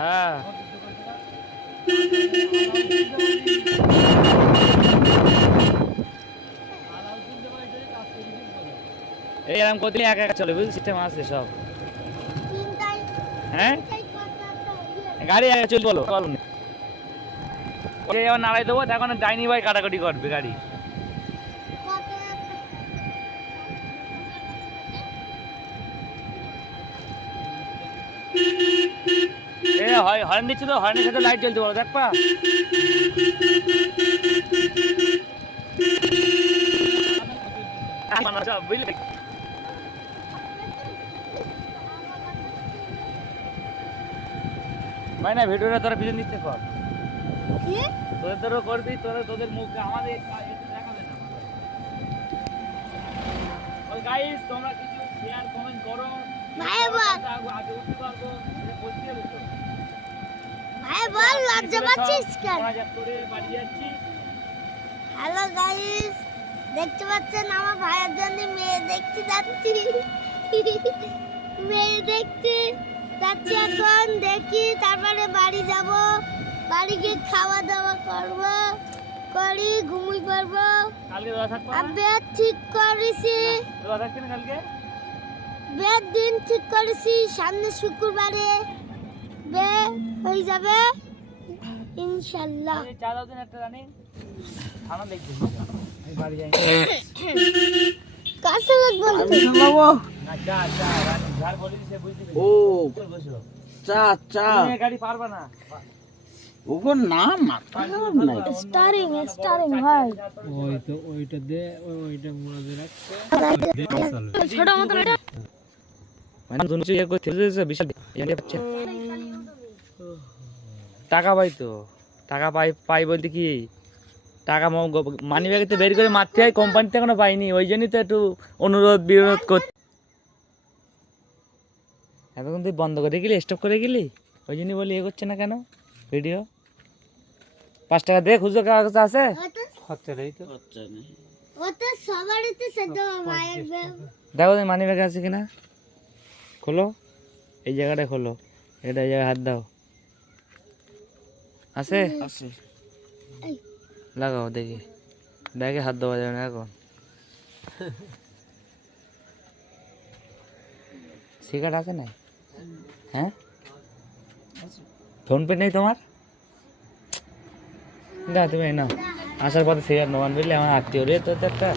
হ্যাঁ এই এরকম করতে একা একা চলে বুঝলি, সিস্টেম আছে সব। হ্যাঁ গাড়ি একা চল বলো ওকে এবার নাড়াই দেবো, এখন যাইনি ভাই কাটাকাটি করবে গাড়ি। হর্ন দিচ্ছে তো, হর্নের সাথে লাইট জ্বলতে বলো, দেখ পা বুঝলি। ভাই না ভিডিওটা তোরা পিছন দিচ্ছে কর, তোদেরও করবি, তোদের মুখ আমাদের দেখাবে না। ওই গাইস তোমরা কিছু শেয়ার কমেন্ট করো ভাই, আগে উঠতে পারবো বলতে হবে তো ভাই, বল লজ্জা পাচ্ছিস কেন? বাড়ি যাচ্ছি। হ্যালো গাইস, দেখতে পাচ্ছেন আমার ভাইয়ের জন্য মেয়ে দেখতে যাচ্ছি, মেয়ে দেখতে যাচ্ছি এখন, দেখি তারপরে বাড়ি যাব, বাড়ি গিয়ে খাওয়া দাওয়া করব, করি ঘুমিয়ে পড়বো। বেড ঠিক করেছি, বেড দিন ঠিক করেছি, সামনে শুক্রবারে বে হয়ে যাবে ইনশাআল্লাহ। কাছে লাগবে ও চা চা গাড়ি পারবা না ওগো না মাথা নাই স্টারিং ভাই, ওই তো ওইটা দে, ওইটা মোড়া দে রাখতে ছোট মত এটা মানে দুনো ইয়ে কই থেকে বিশাল এনে পাচ্ছে টাকা পাই তো, টাকা পাই বলতে কি টাকা মানি ব্যাগেতে বের করে মারতে হয়, কোম্পানিতে এখনো পাইনি, ওই জন্যই তো একটু অনুরোধ বিরোধ করতে। এখন তুই বন্ধ করে গেলি, স্টপ করে গেলি, ওই জন্যই বলি এ করছে না কেন ভিডিও। 5 টাকা দে, খুচরো কাগজ আছে, খরচা নেই তো, ওটা সবারই তো ভাইয়ের দেখো মানি ব্যাগ আছে কিনা, খোলো এই জায়গাটা, খোলো এটা, এই জায়গায় হাত দাও, আছে আছে লাগাও দেখি, ব্যাগে হাত দেওয়া যাবে না এখন। সিগারেট আছে না? হ্যাঁ ফোন পে নেই তোমার? না তুমি না আসার পথে সিগারেট নেওয়ান বুঝলে, আমার আত্মীয় রে তো একটা